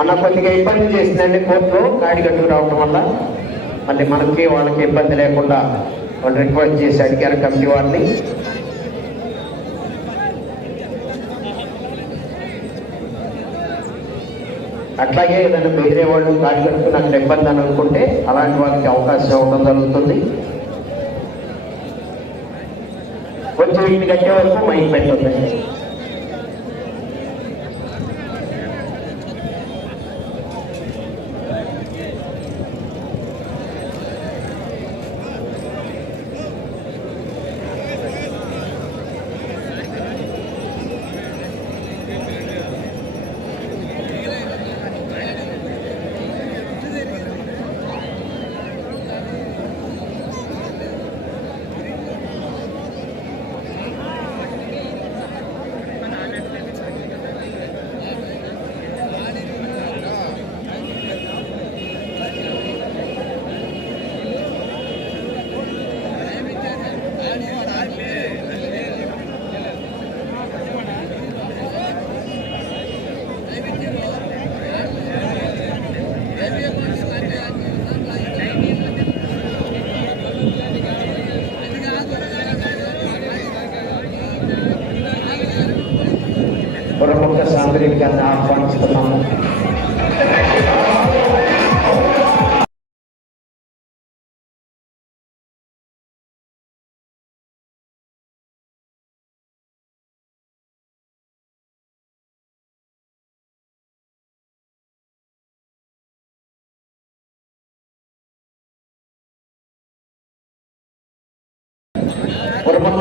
మన కొద్దిగా ఇబ్బంది చేసిందండి కోర్టులో గాడి గట్టుకు రావడం వల్ల. మళ్ళీ మనకి వాళ్ళకి ఇబ్బంది లేకుండా వాళ్ళు రిక్వెస్ట్ చేసి అడిగారు కమిటీ వారిని. అట్లాగే ఏదైనా వేరే వాళ్ళు గాడి కట్టుకుని అక్కడ ఇబ్బంది అని అనుకుంటే అలాంటి వాళ్ళకి అవకాశం ఇవ్వడం జరుగుతుంది. కొంచెం ఇంటి కట్టే వరకు మైండ్ పెట్టండి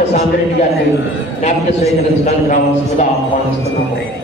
സാന്ദർഭികാൻ നാപ്ക് ശേഖരൻ സ്ഥാൻ ഗ്രാമം സദാ ആഹ്വാനം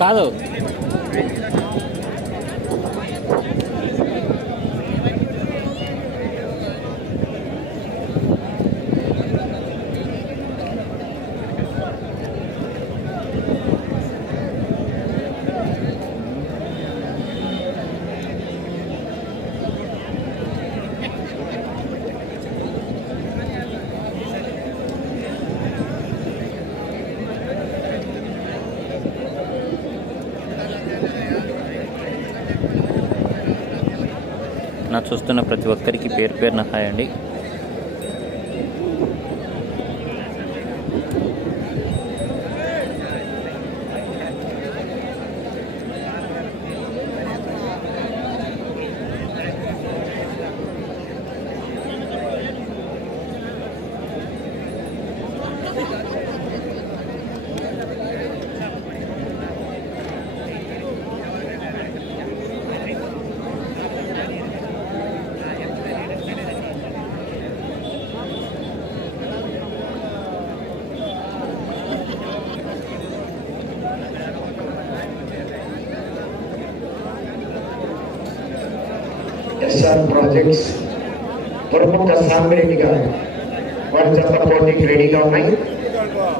কারও చూస్తున్న ప్రతి ఒక్కరికి పేరు పేరున హాయ్ అండి ఎస్ఆర్ ప్రాజెక్ట్స్ ప్రముఖ సాంబరెడ్డి వారి చెత్త పోటీకి రెడీగా ఉన్నాయి.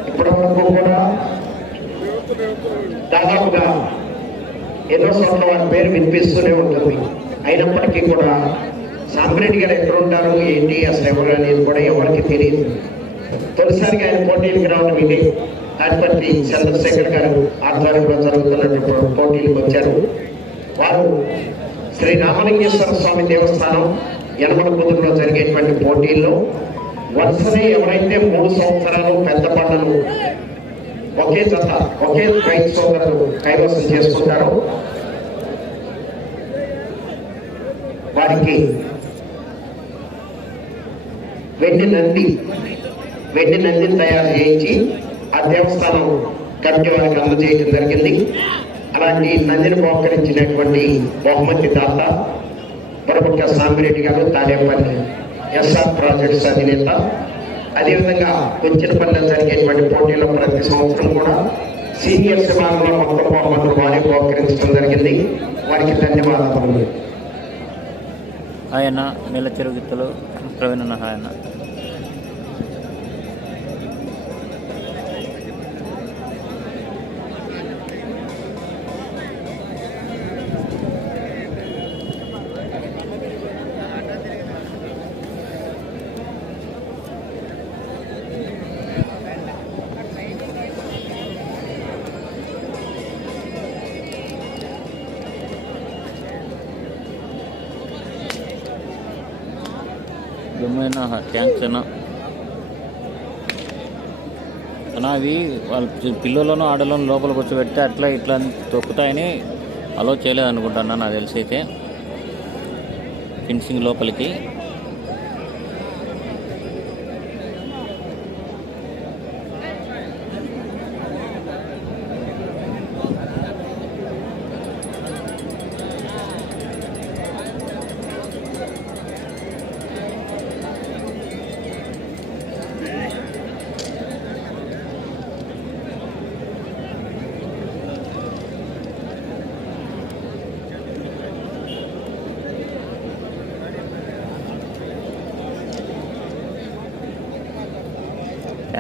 ఇప్పటి వరకు కూడా దాదాపుగా ఎన్నో సార్లు వారి పేరు వినిపిస్తూనే ఉంటుంది. అయినప్పటికీ కూడా సాంబ్రెడ్డి గారు ఎక్కడుంటారు ఏంటి అసలు ఎవరు అనేది కూడా ఎవరికి తెలియదు. తొలిసారిగా ఆయన పోటీలకు రావడం ఇది. దానిపట్టి చంద్రశేఖర్ గారు ఆధ్వర్యంలో జరుగుతున్నటువంటి పోటీలకు వచ్చారు. వారు శ్రీ రామలింగేశ్వర స్వామి దేవస్థానం యనమల కుదురులో జరిగేటువంటి పోటీల్లో వరుసనే ఎవరైతే మూడు సంవత్సరాలు పెద్ద పంటలు ఒకే జత ఒకే ప్రైజ్ కైవసం చేసుకుంటారో వారికి వెండి నంది వెండి నందిని తయారు చేయించి ఆ దేవస్థానం కమిటీ వారికి అందజేయడం జరిగింది. అలాంటి నందిని మోకరించినటువంటి బహుమతి దాత ప్రముఖ సామిరెడ్డి గారు తాడేపల్లి ఎస్ఆర్ ప్రాజెక్ట్స్ అధినేత. అదేవిధంగా కొంచెంపల్లి జరిగేటువంటి పోటీలో ప్రతి సంవత్సరం కూడా సీనియర్ విభాగంలో మొత్తం బహుమతులు వారికి మోకరించడం జరిగింది. వారికి ధన్యవాదాలు. ఆయన నెల నీళ్ళ ప్రవీణ ఆయన. థ్యాంక్స్ అన్న అన్నా అవి వాళ్ళ పిల్లలను ఆడలను లోపల కూర్చోబెడితే అట్లా ఇట్లా అని తొక్కుతాయని అలో చేయలేదు అనుకుంటున్నా నాకు తెలిసి అయితే. ఫిన్సింగ్ లోపలికి.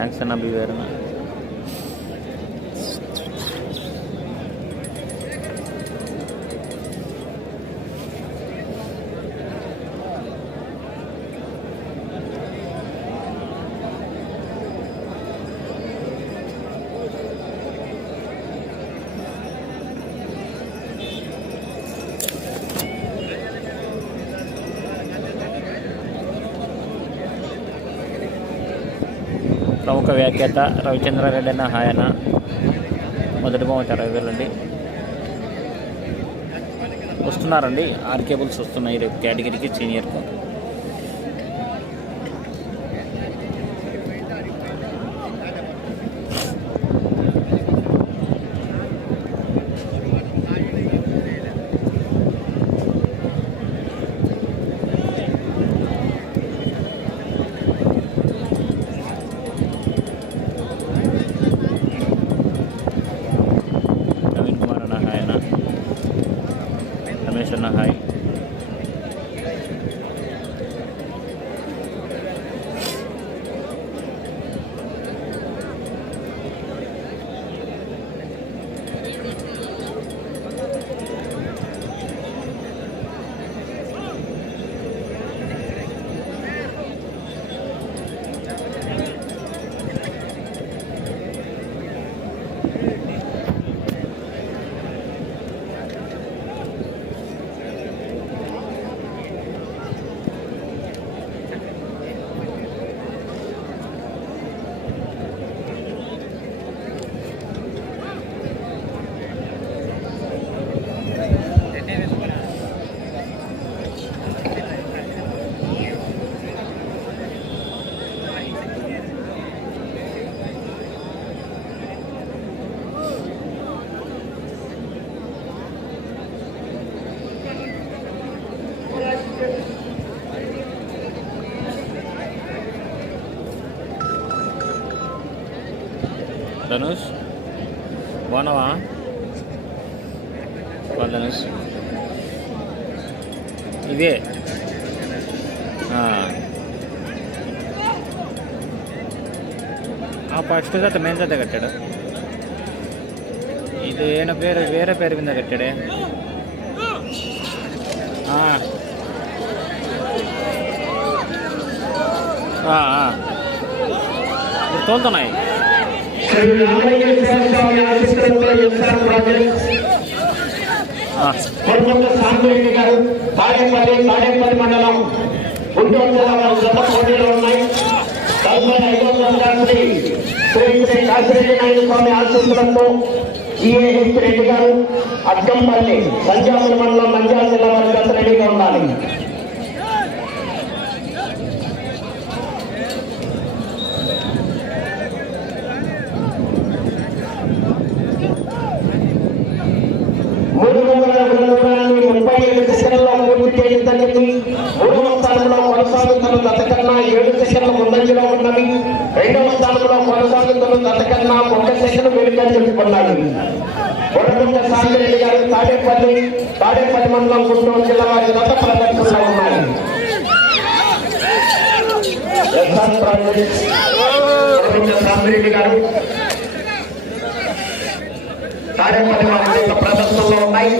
థ్యాంక్స్ అన్న బివేర్ అన్న ప్రముఖ వ్యాఖ్యాత రవిచంద్రారెడ్డి అన్న ఆయన మొదటి బహుమతి అరవై వేలు అండి. వస్తున్నారండి. ఆర్కేబుల్స్ వస్తున్నాయి రేపు కేటగిరీకి సీనియర్కు. ఇదే ఆ. ఆ ఫస్ట్ జత మెయిన్ జత కట్టాడు ఇది ఏన పేరు వేరే పేరు మీద కట్టాడే ఆ. ఆ, ఆ. ఇప్పుడు తోలుతున్నాయి శ్రీ రామలింగేశ్వర గారు తాడేపల్లి తాడేపల్లి మండలం గుంటూరు జిల్లా వారు పోటీలో ఉన్నాయి. తదుపరి ఐదో సంవత్సరానికి శ్రీ శ్రీ కాశిరెడ్డి నాయుడు స్వామి ఆశీస్సులతో రెడ్డి గారు అడ్డంపల్లి సంజాపురం మండలం నంద్యాల జిల్లా వారు జత ఉండాలి మూడు వందల అడుగుల దూరాన్ని ముప్పై ఏడు సెకండ్లలో పూర్తి చేయడం జరిగింది మూడవ స్థానంలో కొనసాగుతున్న గతకన్నా ఏడు సెకండ్ల ముందంజలో ఉన్నవి రెండవ స్థానంలో కొనసాగుతున్న గతకన్నా ఒక సెకండ్ వెనుక చెప్పుకున్నాడు కొరకుంట సాగిరెడ్డి గారు తాడేపల్లి తాడేపల్లి మండలం గుంటూరు జిల్లా వారి గత ప్రదర్శనలో ఉన్నాయి ఎస్ఆర్ గారు తాడేపల్లి వారి ప్రదర్శనలో ఉన్నాయి.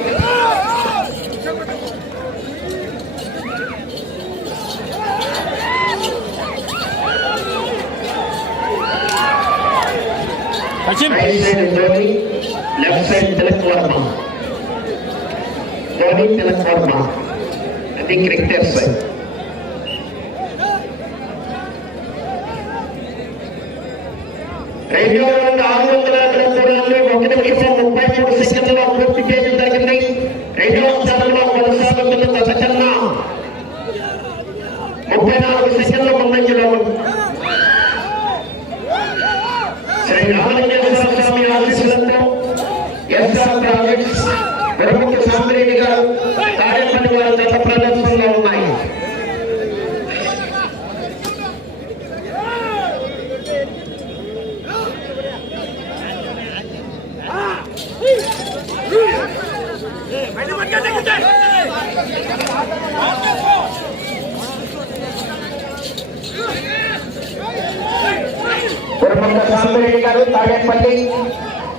Right side Dhoni left side Tilak Varma Dhoni Tilak Varma అది క్రికెటర్స్ రెండో రౌండ్ ఆరు వందల అడుగుల దూరాన్ని ఒక నిమిషం ముప్పై మూడు సెకండ్లలో పూర్తి చేయడం జరిగింది రెండవ స్థానంలో కొనసాగుతున్న గతకన్నా ముప్పై నాలుగు సెకండ్ల ముందంజలో ఉంది శ్రీ రామలింగేశ్వర స్వామి ఆశీస్సులతో ఎస్ఆర్ ప్రాజెక్ట్స్ ప్రముఖ సాంబ్రేణి గారు తాడేపల్లి వారి గత ప్రదర్శనలో ఉన్నాయి ప్రముఖ సాంబ్రేణి గారు తాడేపల్లి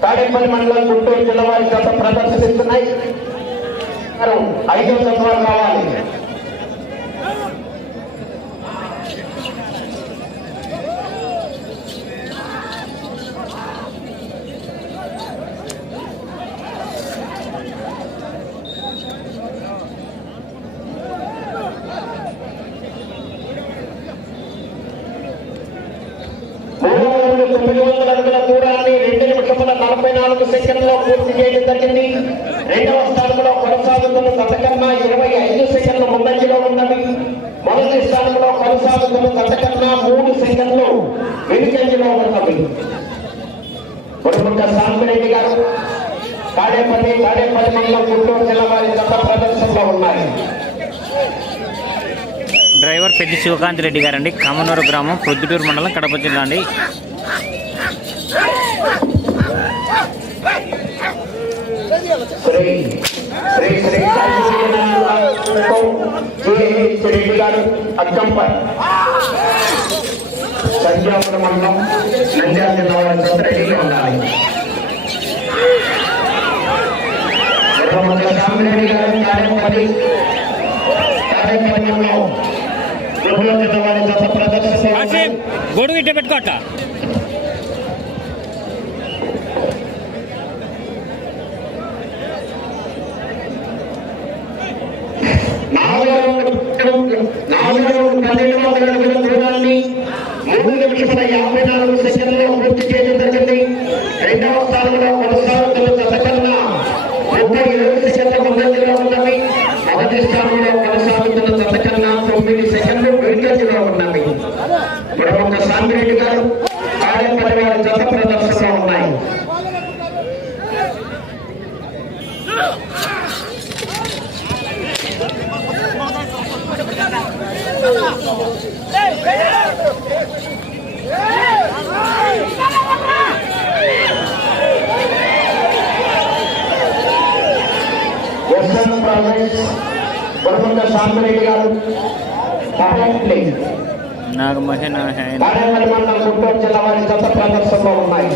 తాడేపల్లి మండలం గుంటూరు జిల్లా వారి గత ప్రదర్శిస్తున్నాయి వారు ఐదో తత్వాలు కావాలి మూడు వందల తొమ్మిది వందల అడుగుల దూరాన్ని రెండు నిమిషముల నలభై నాలుగు సెకండ్లో పూర్తి చేయడం జరిగింది. రెండవ స్థానంలో కొనసాగుతున్న గతకన్నా ఇరవై ఐదు సెకండ్లు ముందంజలో ఉన్నది. మొదటి స్థానంలో కొనసాగుతున్న గతకన్నా మూడు సెకండ్లు వెనుకంజలో ఉన్నది. కొడుకుంట సాంబిరెడ్డి గారు తాడేపల్లి తాడేపల్లి మండలం గుంటూరు జిల్లా వారి గత ప్రదర్శనలో ఉన్నాయి. డ్రైవర్ పెద్ది శివకాంత్ రెడ్డి గారండి. కమనూరు గ్రామం ప్రొద్దుటూరు మండలం కడప జిల్లా అండి. శ్రీ శ్రీ శ్రీ గారు అక్కంపర్ మండలం నంద్యాల జిల్లా వారి జత ఉండాలి బ్రహ్మచ గారు ప్రభుత్వ వారి ప్రదర్శన గొడుగు ఇట్టే పెట్టుకోట నాలుగు పన్నెండు వందల దూరాన్ని మూడు నిమిషముల యాభై నాలుగు సెకండ్లో పూర్తి చేయడం జరిగింది రెండవ స్థానంలో కొనసాగుతున్న జత కన్నా ముప్పై ఏడు సెకండ్ల ముందంజలో ఉన్నవి మొదటి స్థానంలో కొనసాగుతున్న జత కన్నా తొమ్మిది సెకండ్లు వెనుకంజలో ఉన్నవి ప్రముఖ గారు వారి జత ప్రదర్శనలో ఉన్నాయి ప్రముఖ సామిరెడ్డి గారు గుంటూరు జిల్లా వారి జత ప్రదర్శనలో ఉన్నాయి.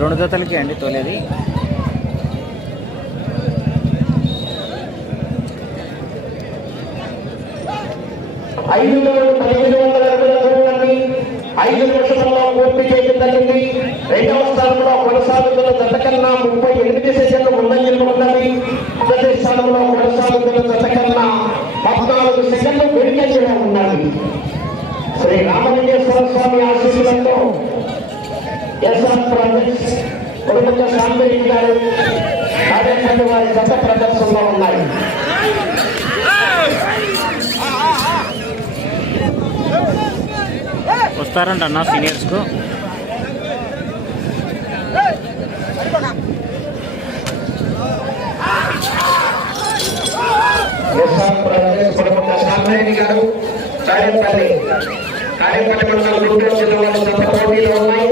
రెండు జతలకి అండి తోలేది. ఐదు వేల పదిహేను వందల అరవై దూరాన్ని ఐదు నిమిషంలో పూర్తి చేయడం జరిగింది. రెండవ స్థానంలో కొనసాగుతున్న జత కన్నా ముప్పై ఎనిమిది సెకండ్లు ముందంజలు ఉన్నది. మొదటి స్థానంలో కొనసాగుతున్న జత కన్నా పద్నాలుగు సెకండ్లు వెనుకంజలో ఉన్నది. శ్రీ రామలింగేశ్వర స్వామి ఆశీస్సులతో ఎస్ఆర్ ప్రాజెక్ట్స్ కుటుంబ శాంతి గారు కార్యక్రమ వారి జత ప్రదర్శనలో ఉన్నాయి. వస్తారంట అన్న సీనియర్స్కు ఎస్ఆర్ ప్రదేశ్ కుటుంబ సాంబరెడ్డి గారు కార్యపల్లి కార్యపల్లి మండలం గుంటూరు జిల్లా వారి జత పోటీలో ఉన్నాయి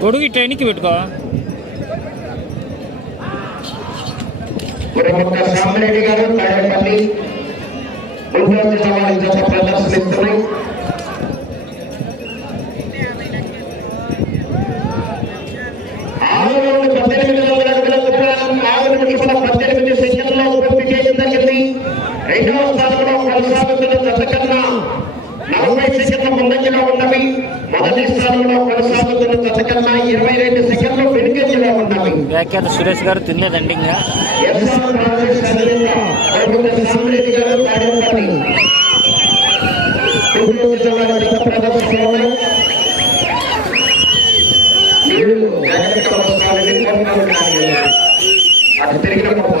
గొడుగు ట్రైన్కి ఎనికి పెట్టుకో. కుటుంబ గారు కార్యపల్లి గుంటూరు జిల్లా వారి జత ప్రదర్శనిస్తున్నాయి ఆరు వందల పద్దెనిమిది వందల అడుగుల దూరాన్ని నాలుగు నిమిషాల పద్దెనిమిది సెకండ్లో పూర్తి చేయడం జరిగింది రెండవ స్థానంలో కొనసాగుతున్న జత కన్నా నలభై సెకండ్ల ముందంజలో ఉన్నవి మొదటి స్థానంలో కొనసాగుతున్న జత కన్నా ఇరవై రెండు సెకండ్లు వెనుకంజలో ఉన్నవి వ్యాఖ్యాత సురేష్ గారు తినలేదండి ఇంకా గుంటూరు జిల్లా వారి ప్రదర్శనలో అటు తిరిగినప్పుడు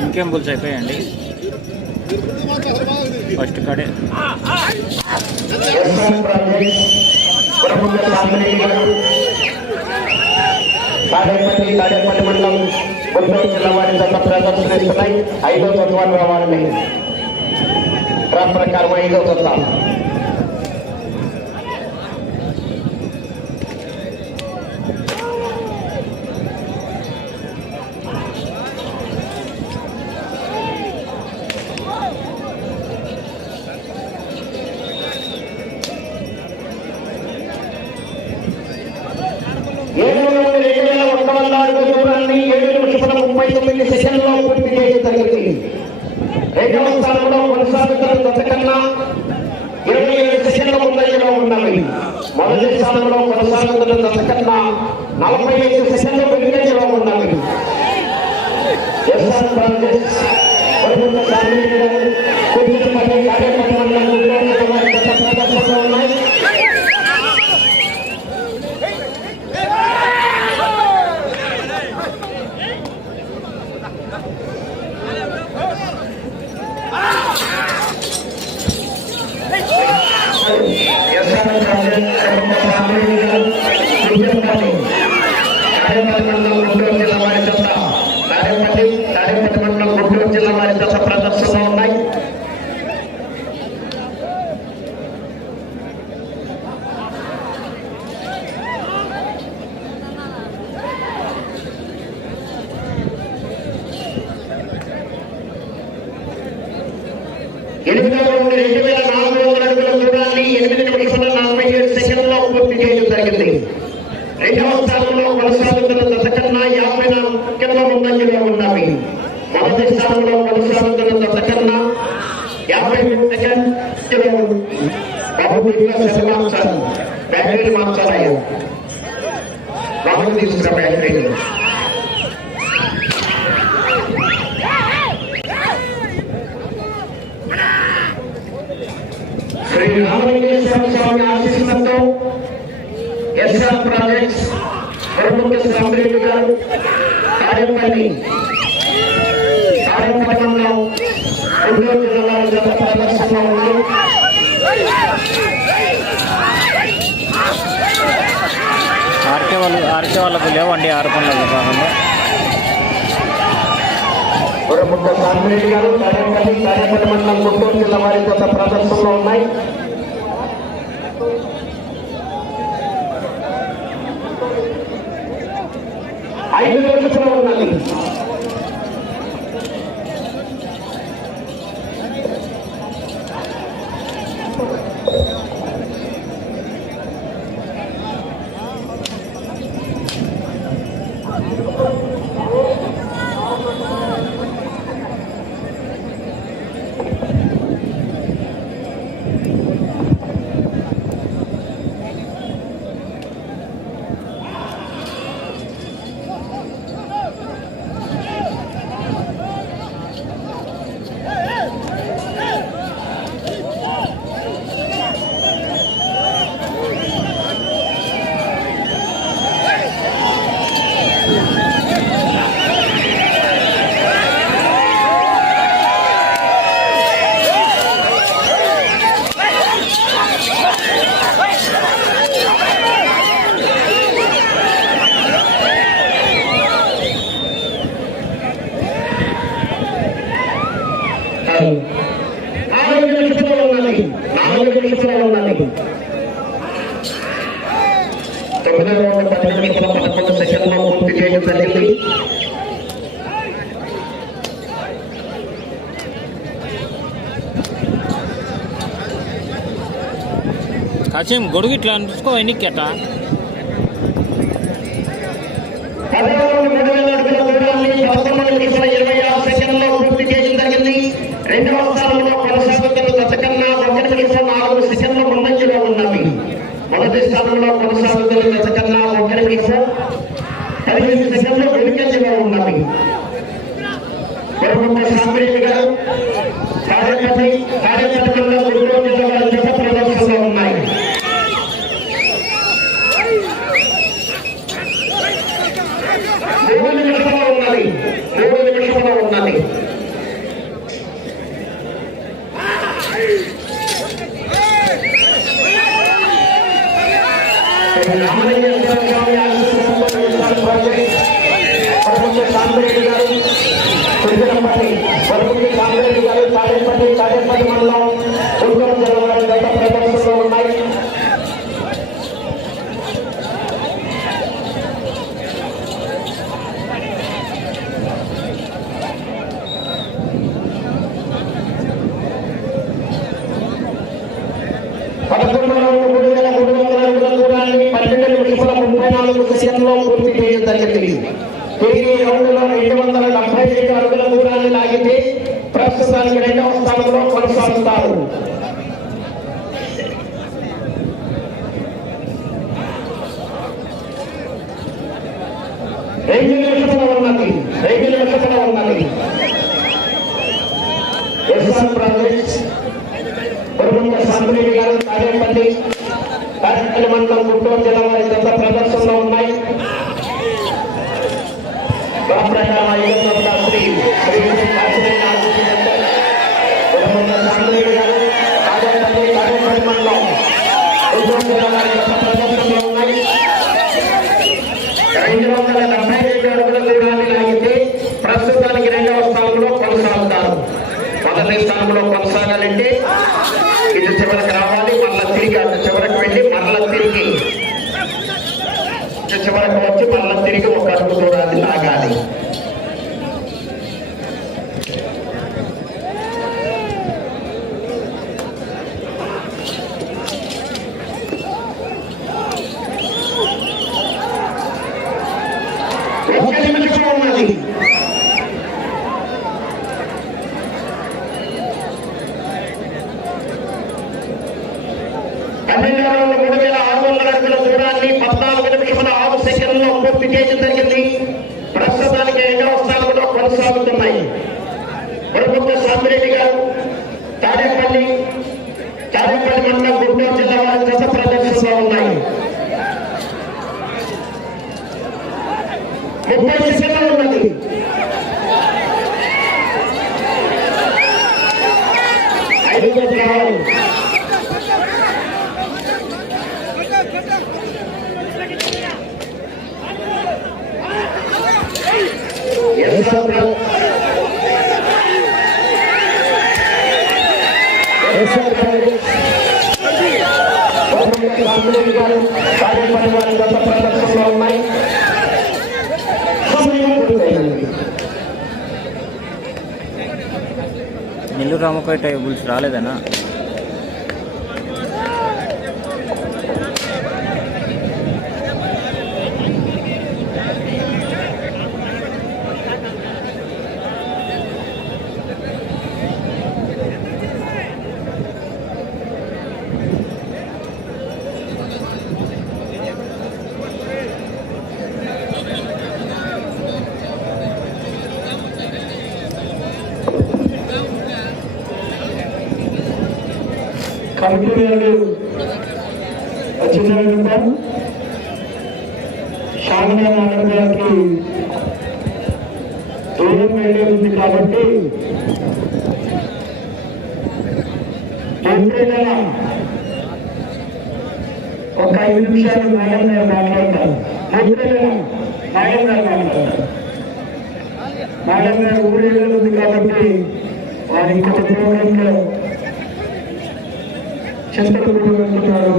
ఇంకేం బుల్స్ అయిపోయాయండి? ఫస్ట్ కాడే. ఐదో తత్వాలు రావాలని క్రమ ప్రకారం ఐదో తత్వ ముప్పై తొమ్మిది సెకండ్లో పూర్తి చేయడం జరిగింది రెండవ స్థానంలో కొనసాగుతున్న జత ఇరవై ఏడు సెకండ్ల ముందంజలో ఉన్నవి మొదటి స్థానంలో కొనసాగుతున్న జత నలభై ఐదు సెకండ్ల వెనుకంజలో ఉన్నవి ఎస్ఆర్ ప్రాజెక్ట్స్ ప్రభుత్వ సాంకేతిక కుటుంబ కార్యక్రమ Second, second, second. Babu Bidya Salman Chan. Battery Mansan Ayo. Babu Bidya Battery. Shri Ramalingeswara స్వామి ఆశీస్సులతో ఎస్ఆర్ ప్రాజెక్ట్స్ ప్రముఖ సంప్రేమి గారు కారంపల్లి కారంపట్నంలో గుంటూరు జిల్లా ఆర్కే వాళ్ళు ఆర్కే వాళ్ళకు లేవండి అండి పనుల విభాగంలో. ఉన్నాయి. అసేం గొడుగు ఇట్లా అనిపించుకో ఎన్నికట రెండవ స్థానంలో కొనసాగుతున్న గత కన్నా ఒకటి నిమిషం కార్యకర్త saltar ఎస్ఆర్ ఎస్ఆర్ ప్రైవేట్ గత ప్రదర్శనలో ఉన్నాయి నెల్లూరు రామకోట టేబుల్స్ రాలేదనా కమిటీ వాళ్ళు వచ్చిన విధంగా శారదా గారికి దూరం వెళ్ళే ఉంది కాబట్టి ఎంతైనా ఒక ఐదు నిమిషాలు మేడం గారు మాట్లాడతారు ఎంతైనా మేడం గారు మాట్లాడతారు మేడం గారు ఊరేళ్ళు ఉంది కాబట్టి వారి ఇంకొక ప్రోగ్రాంలో చింతలపూడి వెళ్తున్నారు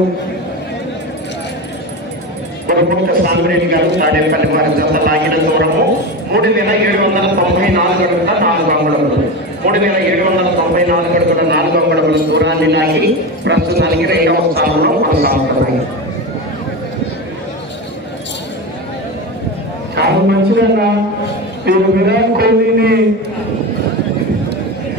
వరపుట్ట సాంబ్రేణి గారు తాడేపల్లి వారి జత లాగిన దూరము మూడు వేల ఏడు వందల తొంభై నాలుగు అడుగుల నాలుగు అంగుళములు. మూడు వేల ఏడు వందల తొంభై నాలుగు అడుగుల నాలుగు అంగుళముల దూరాన్ని లాగి ప్రస్తుతానికి రెండవ స్థానంలో కొనసాగుతున్నాయి. చాలా మంచిదన్నా. మీరు విరాట్ కోహ్లీని